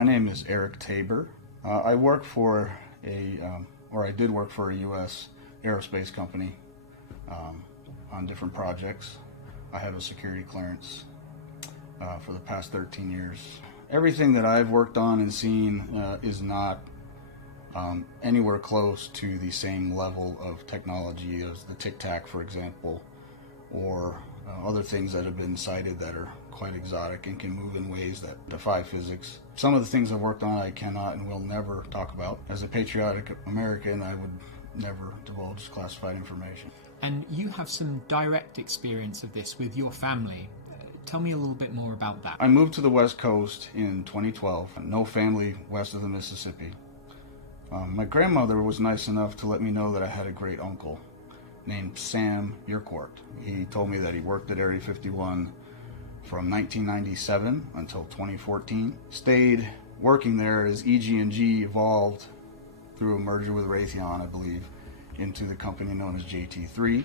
My name is Eric Tabor. I work for I did work for a U.S. aerospace company on different projects. I have a security clearance for the past 13 years. Everything that I've worked on and seen is not anywhere close to the same level of technology as the Tic Tac, for example, or other things that have been cited that are quite exotic and can move in ways that defy physics. Some of the things I've worked on I cannot and will never talk about. As a patriotic American, I would never divulge classified information. And you have some direct experience of this with your family. Tell me a little bit more about that. I moved to the West Coast in 2012. No family west of the Mississippi. My grandmother was nice enough to let me know that I had a great uncle named Sam Urquhart. He told me that he worked at Area 51 from 1997 until 2014. Stayed working there as EG&G evolved through a merger with Raytheon, I believe, into the company known as JT3,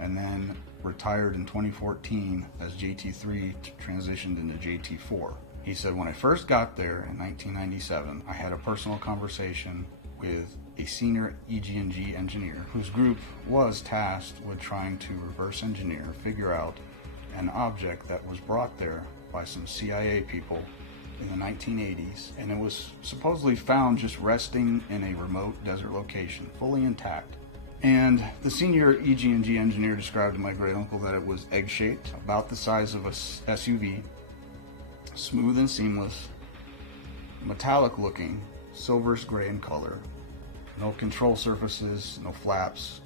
and then retired in 2014 as JT3 transitioned into JT4. He said, when I first got there in 1997, I had a personal conversation with a senior EG&G engineer whose group was tasked with trying to reverse engineer, figure out an object that was brought there by some CIA people in the 1980s, and it was supposedly found just resting in a remote desert location, fully intact. And the senior EG&G engineer described to my great uncle that it was egg-shaped, about the size of a SUV, smooth and seamless, metallic looking, silverish gray in color, no control surfaces, no flaps,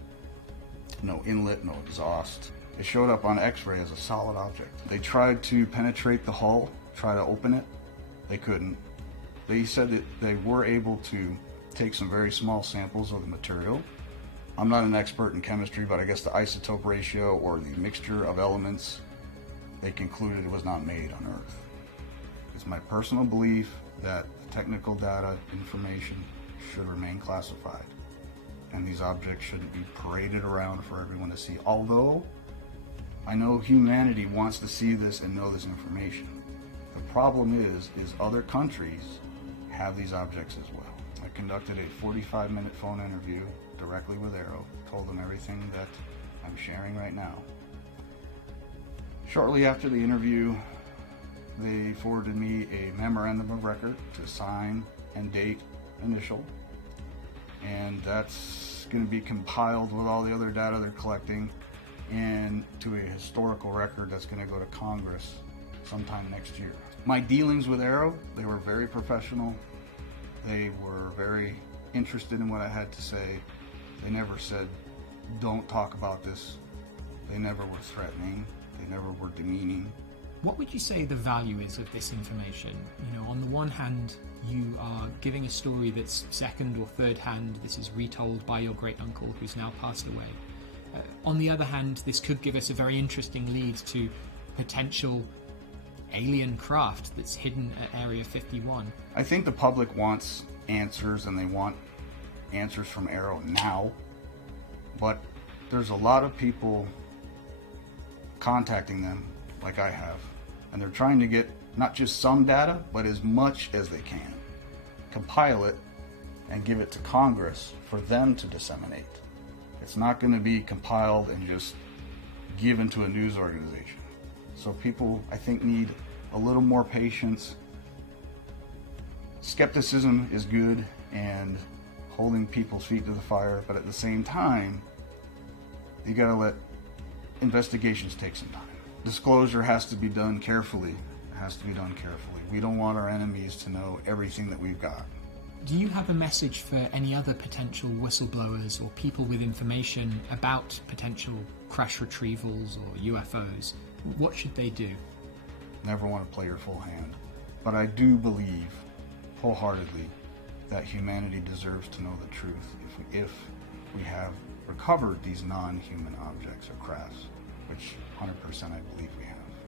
no inlet, no exhaust. It showed up on X-ray as a solid object. They tried to penetrate the hull, try to open it. They couldn't. They said that they were able to take some very small samples of the material. I'm not an expert in chemistry, but I guess the isotope ratio or the mixture of elements, they concluded it was not made on Earth. It's my personal belief that the technical data information should remain classified, and these objects shouldn't be paraded around for everyone to see, although I know humanity wants to see this and know this information. The problem is other countries have these objects as well. I conducted a 45-minute phone interview directly with Aero, told them everything that I'm sharing right now. Shortly after the interview, they forwarded me a memorandum of record to sign and date initial, and that's going to be compiled with all the other data they're collecting into a historical record that's going to go to Congress sometime next year. My dealings with Aero, they were very professional. They were very interested in what I had to say. They never said, don't talk about this. They never were threatening. They never were demeaning. What would you say the value is of this information? You know, on the one hand, you are giving a story that's second or third hand. This is retold by your great uncle who's now passed away. On the other hand, this could give us a very interesting lead to potential alien craft that's hidden at Area 51. I think the public wants answers, and they want answers from Aero now, but there's a lot of people contacting them, like I have, and they're trying to get not just some data, but as much as they can, compile it, and give it to Congress for them to disseminate. It's not going to be compiled and just given to a news organization. So people, I think, need a little more patience. Skepticism is good and holding people's feet to the fire, but at the same time, you got to let investigations take some time. Disclosure has to be done carefully. It has to be done carefully. We don't want our enemies to know everything that we've got. Do you have a message for any other potential whistleblowers or people with information about potential crash retrievals or UFOs? What should they do? Never want to play your full hand. But I do believe wholeheartedly that humanity deserves to know the truth if we have recovered these non-human objects or crafts, which 100% I believe we have.